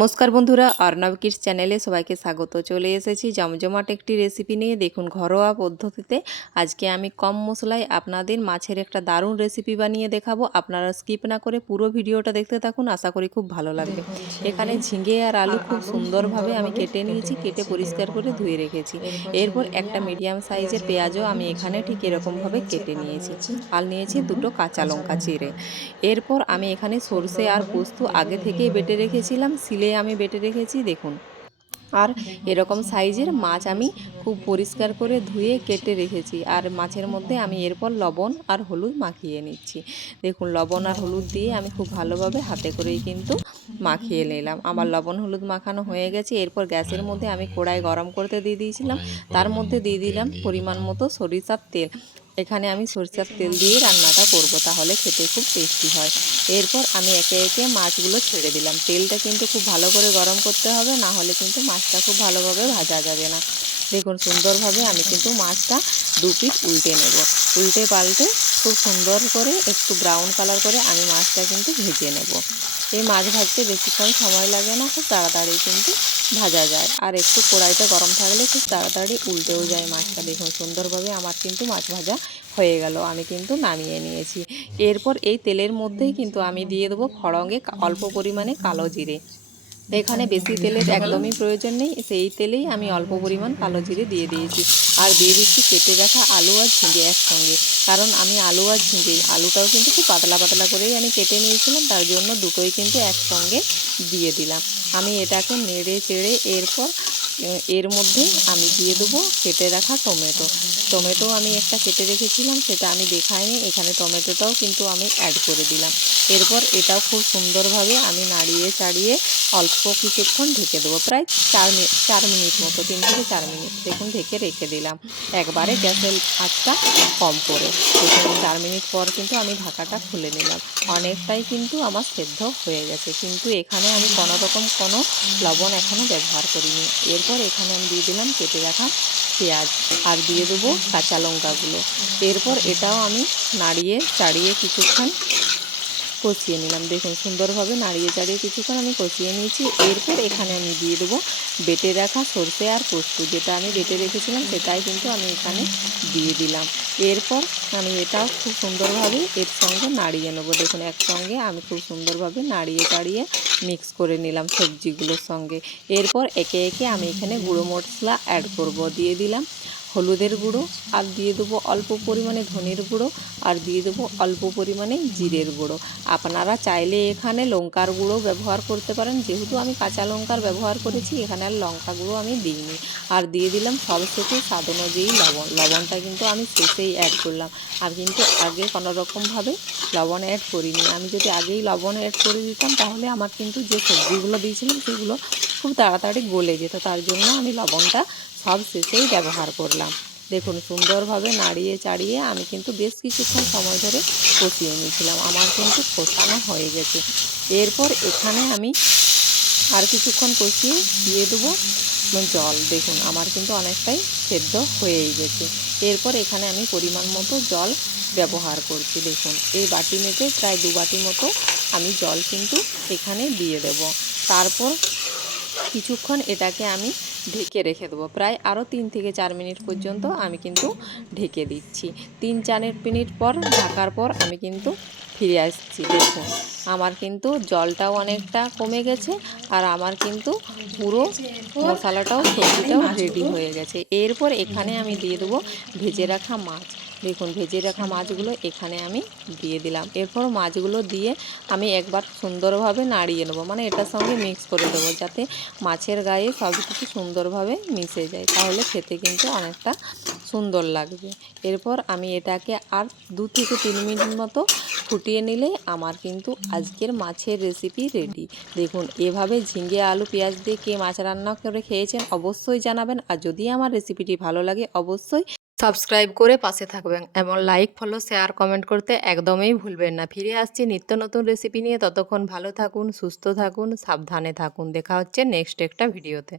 নমস্কার বন্ধুরা অর্ণব কিডস চ্যানেলে সবাইকে স্বাগত। চলে এসেছি জমজমাট একটি রেসিপি নিয়ে। দেখুন, ঘরোয়া পদ্ধতিতে আজকে আমি কম মশলায় আপনাদের মাছের একটা দারুণ রেসিপি বানিয়ে দেখাবো। আপনারা স্কিপ না করে পুরো ভিডিওটা দেখতে থাকুন, আশা করি খুব ভালো লাগবে। এখানে ঝিঙে আর আলু খুব সুন্দরভাবে আমি কেটে নিয়েছি, কেটে পরিষ্কার করে ধুয়ে রেখেছি। এরপর একটা মিডিয়াম সাইজের পেঁয়াজও আমি এখানে ঠিক এরকমভাবে কেটে নিয়েছি। আর নিয়েছি দুটো কাঁচা লঙ্কা চিড়ে। এরপর আমি এখানে সর্ষে আর পোস্ত আগে থেকেই বেটে রেখেছিলাম, সিলে আমি বেটে রেখেছি, দেখুন। আর এরকম সাইজের মাছ আমি খুব পরিষ্কার করে ধুয়ে কেটে রেখেছি। আর মাছের মধ্যে আমি এরপর লবণ আর হলুদ মাখিয়ে নিচ্ছি। দেখুন, লবণ আর হলুদ দিয়ে আমি খুব ভালোভাবে হাতে করেই কিন্তু মাখিয়ে নিলাম। আমার লবণ হলুদ মাখানো হয়ে গেছে। এরপর গ্যাসের মধ্যে আমি কড়াই গরম করতে দিয়ে দিয়েছিলাম। তার মধ্যে দিয়ে দিলাম পরিমাণ মতো সরিষার তেল। এখানে আমি সরিষার তেল দিয়ে রান্নাটা করব, তাহলে খেতে খুব টেস্টি হয়। এরপর আমি একে একে মাছগুলো ছেড়ে দিলাম। তেলটা কিন্তু খুব ভালো করে গরম করতে হবে, না হলে কিন্তু মাছটা খুব ভালোভাবে ভাজা যাবে না। দেখুন সুন্দরভাবে আমি কিন্তু মাছটা দু পিস উল্টে নেব। উল্টে পাল্টে খুব সুন্দর করে একটু ব্রাউন কালার করে আমি মাছটা কিন্তু ভেজে নেব। এই মাছ ভাজতে বেশিক্ষণ সময় লাগে না, খুব তাড়াতাড়ি কিন্তু ভাজা যায়। আর একটু কড়াইটা গরম থাকলে খুব তাড়াতাড়ি উল্টেও যায় মাছটা। দেখুন সুন্দরভাবে আমার কিন্তু মাছ ভাজা হয়ে গেল, আমি কিন্তু নামিয়ে নিয়েছি। এরপর এই তেলের মধ্যেই কিন্তু আমি দিয়ে দেবো খড়ঙ্গে অল্প পরিমাণে কালো জিরে। এখানে বেশি তেলের একদমই প্রয়োজন নেই, সেই তেলেই আমি অল্প পরিমাণ কালো জিরে দিয়ে দিয়েছি। আর দিয়ে দিচ্ছি কেটে রাখা আলু আর ঝিঙে একসঙ্গে। কারণ আমি আলু আর ঝিঙে, আলুটাও কিন্তু খুব পাতলা পাতলা করেই আমি কেটে নিয়েছিলাম, তার জন্য দুটোই কিন্তু একসঙ্গে দিয়ে দিলাম। আমি এটাকে নেড়ে চেড়ে এরপর এর মধ্যে আমি দিয়ে দেবো কেটে রাখা টমেটো। টমেটো আমি একটা কেটে রেখেছিলাম, সেটা আমি দেখাইনি, এখানে টমেটোটাও কিন্তু আমি অ্যাড করে দিলাম। এরপর এটাও খুব সুন্দরভাবে আমি নাড়িয়ে চাড়িয়ে অল্প কিছুক্ষণ ঢেকে দেবো, প্রায় চার মিনিট চার মিনিট মতো, তিন থেকে চার মিনিট দেখুন ঢেকে রেখে দিলাম। একবারে গ্যাসের আঁচটা কম করে, দেখুন চার মিনিট পর কিন্তু আমি ঢাকাটা খুলে নিলাম। অনেকটাই কিন্তু আমার সেদ্ধ হয়ে গেছে, কিন্তু এখানে আমি কোনো রকম কোনো লবণ এখনও ব্যবহার করিনি। এরপর এখানে আমি দিয়ে দিলাম কেটে রাখা পেঁয়াজ। আর দিয়ে দেবো কাঁচা লঙ্কাগুলো। এরপর এটাও আমি নাড়িয়ে চাড়িয়ে কিছুক্ষণ কষিয়ে নিলাম। দেখুন, সুন্দরভাবে নাড়িয়ে চাড়িয়ে কিছুক্ষণ আমি কষিয়ে নিয়েছি। এরপর এখানে আমি দিয়ে দেবো বেটে রাখা সর্ষে আর পোস্ত যেটা আমি বেটে রেখেছিলাম সেটাই কিন্তু আমি এখানে দিয়ে দিলাম। এরপর আমি এটাও খুব সুন্দরভাবে এর সঙ্গে নাড়িয়ে নেব। দেখুন, একসঙ্গে আমি খুব সুন্দরভাবে নাড়িয়ে চাড়িয়ে মিক্স করে নিলাম সবজিগুলোর সঙ্গে। এরপর একে একে আমি এখানে গুঁড়ো মশলা অ্যাড করব। দিয়ে দিলাম হলুদের গুঁড়ো, আর দিয়ে দেবো অল্প পরিমাণে ধনের গুঁড়ো, আর দিয়ে দেবো অল্প পরিমাণে জিরের গুঁড়ো। আপনারা চাইলে এখানে লঙ্কার গুঁড়ো ব্যবহার করতে পারেন। যেহেতু আমি কাঁচা লঙ্কার ব্যবহার করেছি, এখানে আর লঙ্কা গুঁড়ো আমি দিইনি। আর দিয়ে দিলাম সবশেষে স্বাদ অনুযায়ী লবণ। লবণটা কিন্তু আমি শেষেই অ্যাড করলাম। আমি কিন্তু আগে কোনো রকমভাবে লবণ অ্যাড করিনি। আমি যদি আগেই লবণ অ্যাড করে দিতাম, তাহলে আমার কিন্তু যে সবজিগুলো দিয়েছিলাম, সেগুলো খুব তাড়াতাড়ি গলে যেত। তার জন্য আমি লবণটা সব শেষেই ব্যবহার করলাম। দেখুন, সুন্দরভাবে নাড়িয়ে চাড়িয়ে আমি কিন্তু বেশ কিছুক্ষণ সময় ধরে কষিয়ে নিয়েছিলাম। আমার কিন্তু কষানো হয়ে গেছে। এরপর এখানে আমি আর কিছুক্ষণ কষিয়ে দিয়ে দেবো। জল, দেখুন, আমার কিন্তু অনেকটাই সেদ্ধ হয়েই গেছে। এরপর এখানে আমি পরিমাণ মতো জল ব্যবহার করছি, দেখুন। এই বাটি মেপে প্রায় দু বাটি মতো আমি জল কিন্তু এখানে দিয়ে দেব। তারপর কিছুক্ষণ এটাকে আমি ঢেকে রেখে দেবো। প্রায় আরও তিন থেকে চার মিনিট পর্যন্ত আমি কিন্তু ঢেকে দিচ্ছি। তিন চার মিনিট পর, ঢাকার পর আমি কিন্তু ফিরে আসছি। দেখুন, আমার কিন্তু জলটাও অনেকটা কমে গেছে আর আমার কিন্তু পুরো মশলাটাও সবজিটাও রেডি হয়ে গেছে। এরপর এখানে আমি দিয়ে দেবো ভেজে রাখা মাছ। দেখুন, ভেজে রাখা মাছগুলো এখানে আমি দিয়ে দিলাম। এরপর মাছগুলো দিয়ে আমি একবার সুন্দরভাবে নাড়িয়ে নেব। মানে এটার সঙ্গে মিক্স করে দেবো যাতে মাছের গায়ে সব কিছু সুন্দরভাবে মিশে যায়। তাহলে খেতে কিন্তু অনেকটা সুন্দর লাগবে। এরপর আমি এটাকে আর দু থেকে তিন মিনিট মতো ফুটিয়ে নিলে আমার কিন্তু আজকের মাছের রেসিপি রেডি দেখুন, এভাবে ঝিঙে, আলু, পেঁয়াজ দিয়ে কে মাছ রান্না করে খেয়েছেন অবশ্যই জানাবেন। আর যদি আমার রেসিপিটি ভালো লাগে, অবশ্যই সাবস্ক্রাইব করে পাশে থাকবেন এবং লাইক, ফলো, শেয়ার, কমেন্ট করতে একদমই ভুলবেন না। ফিরে আসছি নিত্য নতুন রেসিপি নিয়ে। ততক্ষণ ভালো থাকুন, সুস্থ থাকুন, সাবধানে থাকুন। দেখা হচ্ছে নেক্সট একটা ভিডিওতে